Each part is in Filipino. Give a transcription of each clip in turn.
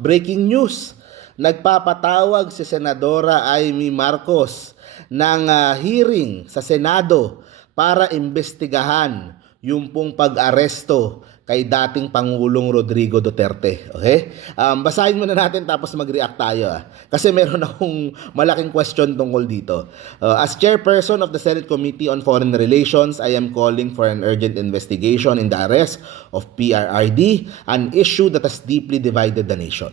breaking news. Nagpapatawag si Senadora Amy Marcos ng ah, hearing sa Senado para imbestigahan yung pong pag-aresto kay dating Pangulong Rodrigo Duterte. Okay? Um, basahin muna natin tapos mag-react tayo. Ah. Kasi meron akong malaking question tungkol dito. Uh, as chairperson of the Senate Committee on Foreign Relations, I am calling for an urgent investigation in the arrest of PRRD, an issue that has deeply divided the nation.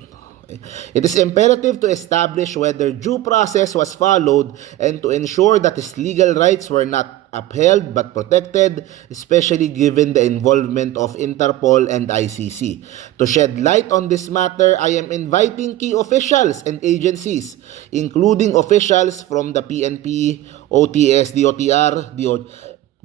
It is imperative to establish whether due process was followed and to ensure that his legal rights were not upheld but protected, especially given the involvement of Interpol and ICC. To shed light on this matter, I am inviting key officials and agencies, including officials from the PNP, OTS, DOTR, DO,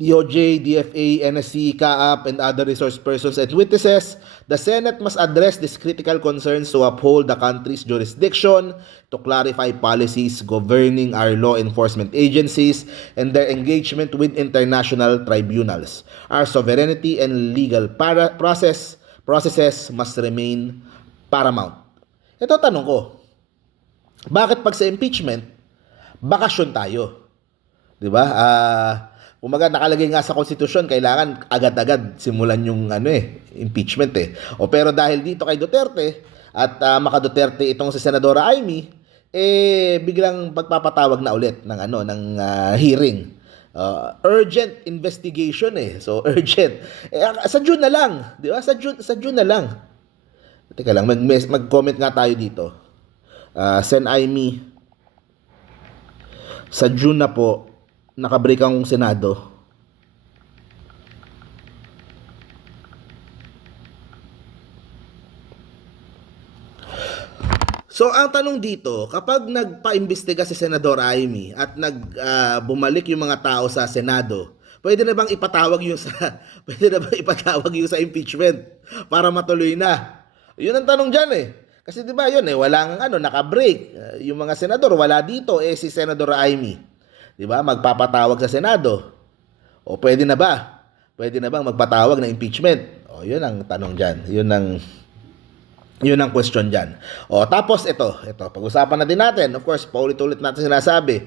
DOJ, DFA, NSC, CAAP, and other resource persons and witnesses, the Senate must address these critical concerns to uphold the country's jurisdiction, to clarify policies governing our law enforcement agencies, and their engagement with international tribunals. Our sovereignty and legal para- process processes must remain paramount. Ito tanong ko, bakit pag sa impeachment, bakasyon tayo? 'Di ba? Ah, Umaga nakalagay nga sa konstitusyon, kailangan agad-agad simulan yung ano eh, impeachment eh. O pero dahil dito kay Duterte at uh, maka Duterte itong si Senadora Amy, eh biglang pagpapatawag na ulit ng ano ng ah, hearing. Uh, urgent investigation eh. So urgent. Eh, sa June na lang, 'di ba? Sa June sa June na lang. Teka lang, mag mag-comment nga tayo dito. Uh, Sen Amy sa June na po nakabreak ang Senado. So ang tanong dito, kapag nagpa-imbestiga si Senador Amy at nag ah, bumalik yung mga tao sa Senado, pwede na bang ipatawag yung sa pwede na bang ipatawag yung sa impeachment para matuloy na? Yun ang tanong diyan eh. Kasi 'di ba 'yun eh, walang ano naka-break. Ah, yung mga senador wala dito eh si Senador Amy. 'Di ba? Magpapatawag sa Senado. O pwede na ba? Pwede na bang magpatawag ng impeachment? O 'yun ang tanong diyan. 'Yun ang yun ang question dyan. O, tapos ito, ito, pag-usapan na din natin, of course, paulit-ulit natin sinasabi,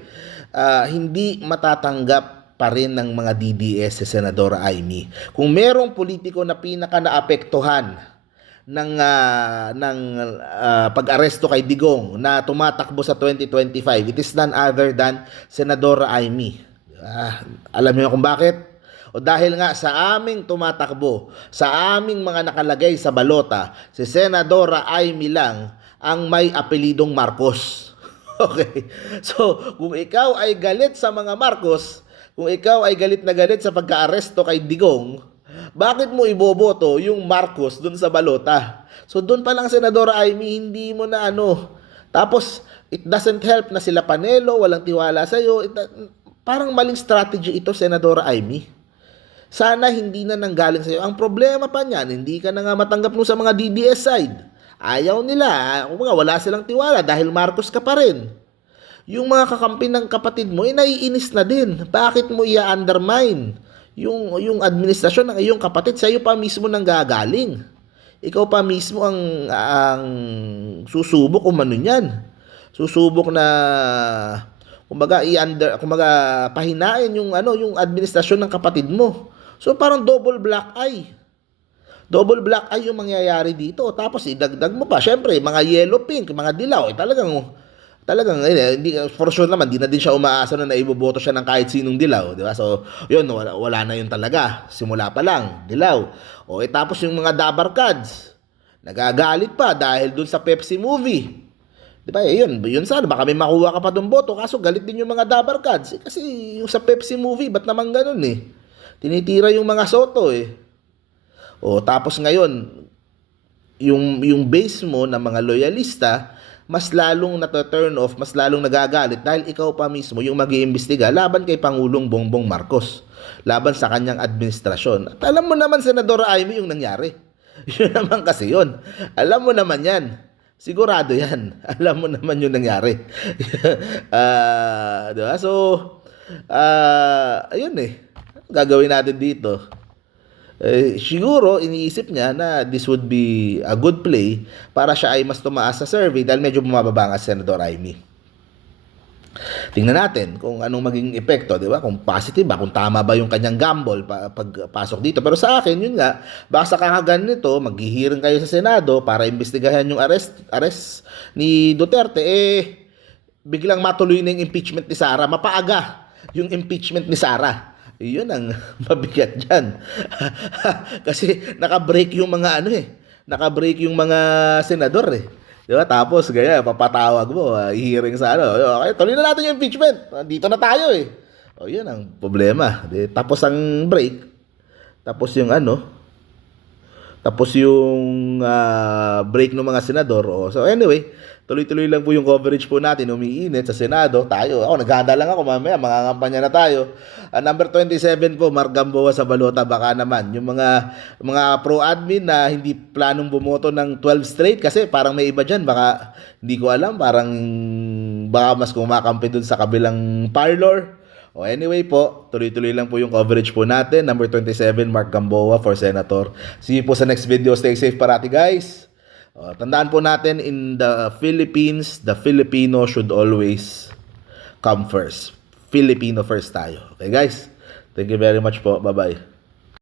ah, hindi matatanggap pa rin ng mga DDS si Senadora Amy. Kung merong politiko na pinaka naapektuhan ng ah, ng ah, pag-aresto kay Digong na tumatakbo sa 2025, it is none other than Senadora Amy. Ah, alam niyo kung bakit? O dahil nga sa aming tumatakbo, sa aming mga nakalagay sa balota, si Senadora Amy lang ang may apelidong Marcos. Okay. So, kung ikaw ay galit sa mga Marcos, kung ikaw ay galit na galit sa pagka-aresto kay Digong, bakit mo iboboto yung Marcos dun sa balota? So, dun pa lang, Senadora Amy, hindi mo na ano. Tapos, it doesn't help na sila Panelo, walang tiwala sa'yo. It, parang maling strategy ito, Senadora Amy. Sana hindi na nanggaling sa'yo. Ang problema pa niyan, hindi ka na nga matanggap nung sa mga DDS side. Ayaw nila. Kung wala silang tiwala dahil Marcos ka pa rin. Yung mga kakampi ng kapatid mo, eh, naiinis na din. Bakit mo i-undermine yung, yung administrasyon ng iyong kapatid? Sa'yo pa mismo nang gagaling. Ikaw pa mismo ang, ang susubok kung ano yan. Susubok na kumbaga i-under kumbaga pahinain yung ano yung administrasyon ng kapatid mo. So parang double black eye. Double black eye yung mangyayari dito. Tapos idagdag mo pa, syempre, mga yellow pink, mga dilaw, eh, talagang talagang eh, hindi for sure naman di na din siya umaasa na naiboboto siya ng kahit sinong dilaw, di ba? So, yun wala, wala na yun talaga. Simula pa lang, dilaw. O eh, tapos yung mga dabar cards, nagagalit pa dahil dun sa Pepsi movie. Di ba? Eh, yun, yun sana. Baka may makuha ka pa doon boto. Kaso galit din yung mga Dabar Cats. Eh, kasi yung sa Pepsi movie, ba't naman ganun eh? Tinitira yung mga Soto eh. O tapos ngayon, yung, yung base mo ng mga loyalista, mas lalong na-turn off, mas lalong nagagalit dahil ikaw pa mismo yung mag iimbestiga laban kay Pangulong Bongbong Marcos. Laban sa kanyang administrasyon. At alam mo naman, Senadora Amy, yung nangyari. Yun naman kasi yun. Alam mo naman yan. Sigurado yan. Alam mo naman yung nangyari. Ah, di ba? So, ah, ayun eh. Gagawin natin dito. Eh, siguro, iniisip niya na this would be a good play para siya ay mas tumaas sa survey dahil medyo bumababa nga si Senador Amy. Tingnan natin kung anong maging epekto, di ba? Kung positive ba, kung tama ba yung kanyang gamble pa, pagpasok dito. Pero sa akin, yun nga, baka sa kakagan nito, maghihiring kayo sa Senado para imbestigahan yung arrest, arrest ni Duterte, eh, biglang matuloy na yung impeachment ni Sara. Mapaaga yung impeachment ni Sara. Yun ang mabigat dyan. Kasi naka-break yung mga ano eh. Naka-break yung mga senador eh. Di ba? Tapos, gaya, papatawag mo, uh, hearing sa ano. Okay, tuloy na natin yung impeachment. Dito na tayo eh. O, yun ang problema. Di, tapos ang break. Tapos yung ano. Tapos yung ah, break ng mga senador. O, so anyway, tuloy-tuloy lang po yung coverage po natin. Umiinit sa Senado. Tayo, ako, naghahanda lang ako mamaya. Mangangampanya na tayo. Ah, number 27 po, Mark Gamboa sa balota. Baka naman. Yung mga mga pro-admin na hindi planong bumoto ng 12 straight kasi parang may iba dyan. Baka hindi ko alam. Parang baka mas kumakampi dun sa kabilang parlor. O anyway po, tuloy-tuloy lang po yung coverage po natin. Number 27, Mark Gamboa for Senator. See you po sa next video. Stay safe parati guys. O, tandaan po natin, in the Philippines, the Filipino should always come first. Filipino first tayo. Okay guys? Thank you very much po. Bye-bye.